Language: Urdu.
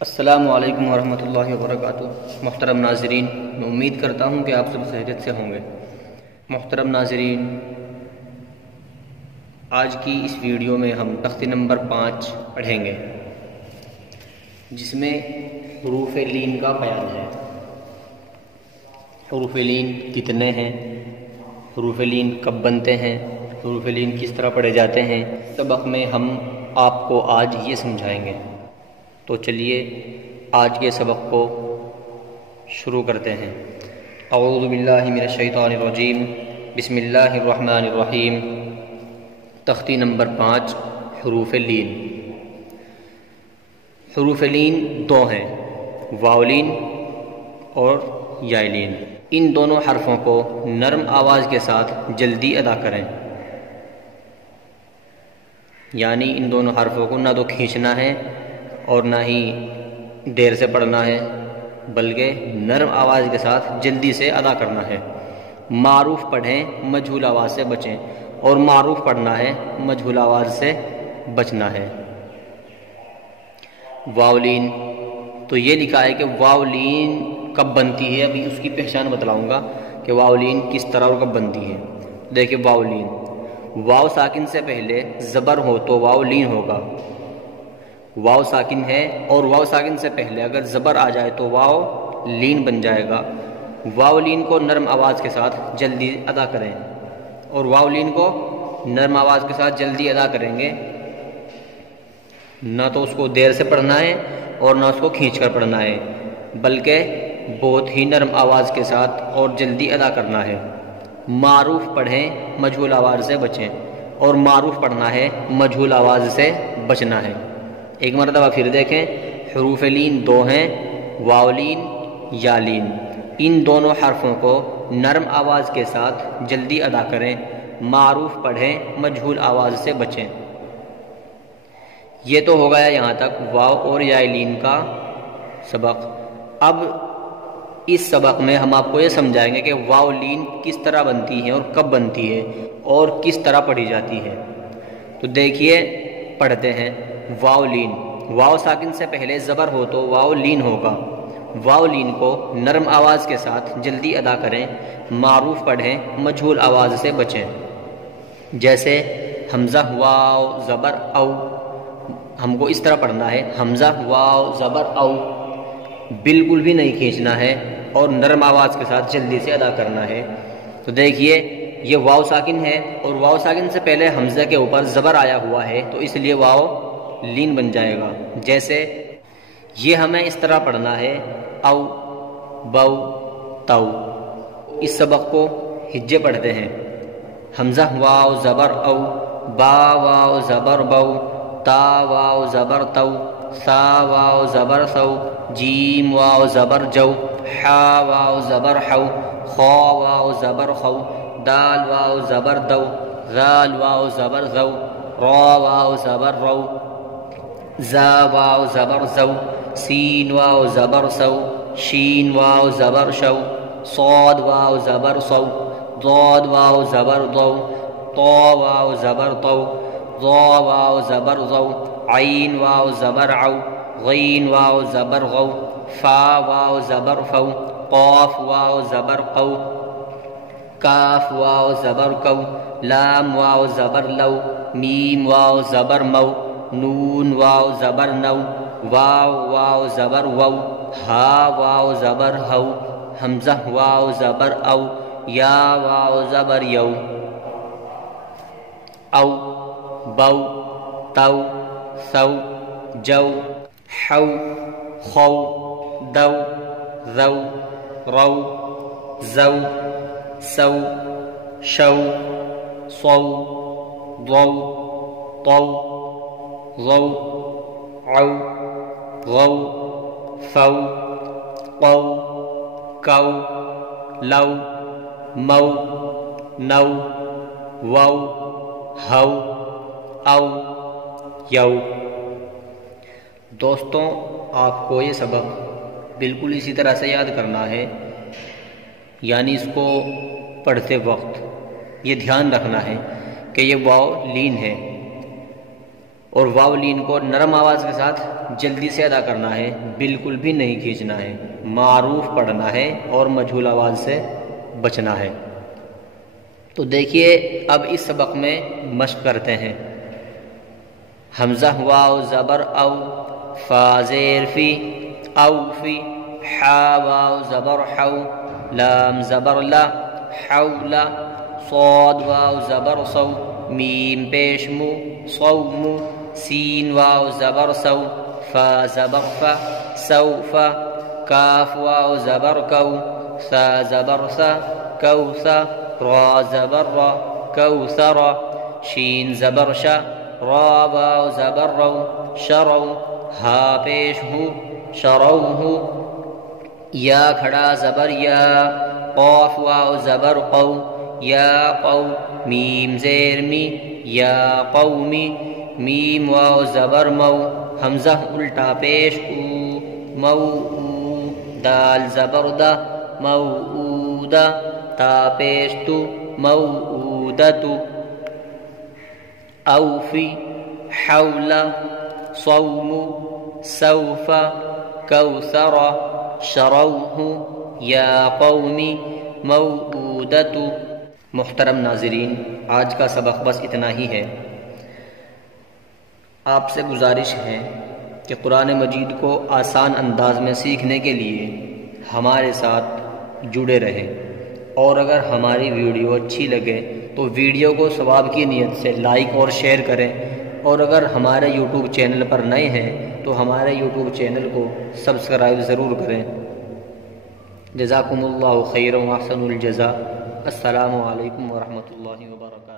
السلام علیکم ورحمۃ اللہ وبرکاتہ۔ محترم ناظرین، میں امید کرتا ہوں کہ آپ سب خیریت سے ہوں گے۔ محترم ناظرین، آج کی اس ویڈیو میں ہم تختی نمبر 5 پڑھیں گے، جس میں حروف لین کا بیان ہے۔ حروف لین کتنے ہیں، حروف لین کب بنتے ہیں، حروف لین کس طرح پڑھے جاتے ہیں، سبق میں ہم آپ کو آج یہ سمجھائیں گے۔ تو چلیے آج کے سبق کو شروع کرتے ہیں۔ اعوذ باللہ من الشیطان الرجیم، بسم اللہ الرحمن الرحیم۔ تختی نمبر 5، حروف لین۔ حروف لین دو ہیں، واو لین اور یا لین۔ ان دونوں حرفوں کو نرم آواز کے ساتھ جلدی ادا کریں، یعنی ان دونوں حرفوں کو نہ تو کھینچنا ہے اور نہ ہی دیر سے پڑھنا ہے، بلکہ نرم آواز کے ساتھ جلدی سے ادا کرنا ہے۔ معروف پڑھیں، مجہول آواز سے بچیں، اور معروف پڑھنا ہے، مجہول آواز سے بچنا ہے۔ واولین، تو یہ لکھا ہے کہ واولین کب بنتی ہے، ابھی اس کی پہچان بتلاؤں گا کہ واولین کس طرح اور کب بنتی ہے۔ دیکھیں واولین، واو ساکن سے پہلے زبر ہو تو واولین ہوگا۔ واو ساکن ہے اور واو ساکن سے پہلے اگر زبر آ جائے تو واو لین بن جائے گا۔ واو لین کو نرم آواز کے ساتھ جلدی ادا کریں، اور واو لین کو نرم آواز کے ساتھ جلدی ادا کریں گے، نہ تو اس کو دیر سے پڑھنا ہے اور نہ اس کو کھینچ کر پڑھنا ہے، بلکہ بہت ہی نرم آواز کے ساتھ اور جلدی ادا کرنا ہے۔ معروف پڑھیں، مجہول آواز سے بچیں، اور معروف پڑھنا ہے، مجہول آواز سے بچنا ہے۔ ایک مرتبہ پھر دیکھیں، حروف لین دو ہیں، واو لین، یا لین۔ ان دونوں حرفوں کو نرم آواز کے ساتھ جلدی ادا کریں، معروف پڑھیں، مجہول آواز سے بچیں۔ یہ تو ہو گیا یہاں تک واو اور یا لین کا سبق۔ اب اس سبق میں ہم آپ کو یہ سمجھائیں گے کہ واو لین کس طرح بنتی ہے اور کب بنتی ہے اور کس طرح پڑھی جاتی ہے۔ تو دیکھیے، پڑھتے ہیں۔ واو لین، واو ساکن سے پہلے زبر ہو تو واو لین ہوگا۔ واو لین کو نرم آواز کے ساتھ جلدی ادا کریں، معروف پڑھیں، مجہول آواز سے بچیں۔ جیسے حمزہ واو زبر او، ہم کو اس طرح پڑھنا ہے، حمزہ واو زبر او، بالکل بھی نہیں کھینچنا ہے اور نرم آواز کے ساتھ جلدی سے ادا کرنا ہے۔ تو دیکھیے، یہ واو ساکن ہے اور واو ساکن سے پہلے حمزہ کے اوپر زبر آیا ہوا ہے، تو اس لیے واو لین بن جائے گا۔ جیسے یہ ہمیں اس طرح پڑھنا ہے، او بو تو۔ اس سبق کو ہجے پڑھتے ہیں۔ حمزہ واو زبر او، با واو زبر بو، تا واو زبر تو، سا واو زبر سو، جیم واو زبر جو، حا واو زبر حو، خا واو زبر خو، دال واو زبر دو، ذال واو زبر زو، را واو زبر رو، زا واو زبر زو، سین واو زبر سو، شین واو زبر شو، صاد واو زبر سو، ضاد واو زبر ضو، طا واو زبر طو، ظا واو زبر ظو، عین واو زبر عو، غین واو زبر غو، فا واو زبر فو، قاف واو زبر قو، کاف واو زبر کو، لام واو زبر لو، میم واو زبر مو، نون واو زبر نو، واو واو زبر وو، ہا واو زبر ہو، حمزہ واو زبر او، یا واو زبر یو۔ او بو تو، سو جو، حو خو، دو ذو، رو زو، سو شو، صو ضو، طو ضو، عو غو، فو قو، کو، لو، مو، نو، وو، ہو، او، یو۔ دوستوں، آپ کو یہ سبق بالکل اسی طرح سے یاد کرنا ہے، یعنی اس کو پڑھتے وقت یہ دھیان رکھنا ہے کہ یہ واو لین ہے، اور واو لین کو نرم آواز کے ساتھ جلدی سے ادا کرنا ہے، بالکل بھی نہیں کھینچنا ہے، معروف پڑھنا ہے اور مجہول آواز سے بچنا ہے۔ تو دیکھیے اب اس سبق میں مشق کرتے ہیں۔ حمزہ واو زبر او، فا زیر فی، او فی، حا واو زبر حو، لام زبر لا، حولا، صاد واو زبر صو، میم پیش مو، صوم، سین واو زبر سو، فا زبر فا، سوفا، کاف واو زبر کو، سا زبر سا، کوثا، را زبر را، کوثرا، شین زبر شا، را واو زبر رو، شرو، ہا پیش ہو، شروہ، یا کھڑا زبر یا، قاف واو زبر قو، یا قو، میم زیر می، یا قومی، میم واو زبر مو، حمزہ الٹا پیش او، مو او، دال زبر دا، موعودہ، تا پیش تو، موعودۃ، اوفی، حولا، صوم، سوف، کوثر، شروہ، یا قومی، موعودۃ۔ محترم ناظرین، آج کا سبق بس اتنا ہی ہے۔ آپ سے گزارش ہے کہ قرآن مجید کو آسان انداز میں سیکھنے کے لیے ہمارے ساتھ جڑے رہیں، اور اگر ہماری ویڈیو اچھی لگے تو ویڈیو کو ثواب کی نیت سے لائک اور شیئر کریں، اور اگر ہمارے یوٹیوب چینل پر نئے ہیں تو ہمارے یوٹیوب چینل کو سبسکرائب ضرور کریں۔ جزاکم اللہ خیرا و احسن الجزاء۔ السلام علیکم ورحمۃ اللہ وبرکاتہ۔